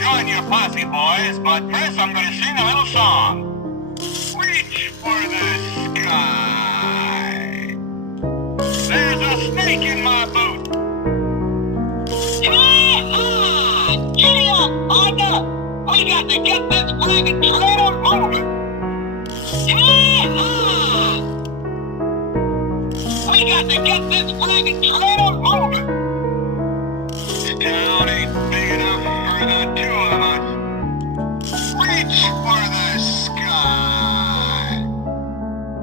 join your posse, boys, but first I'm gonna sing a little song. Reach for the sky. There's a snake in my boot. Yeah! Giddy up, partner! We got to get this wagon trailer moving. Yeah! We got to get this wagon trailer moving. This town ain't big enough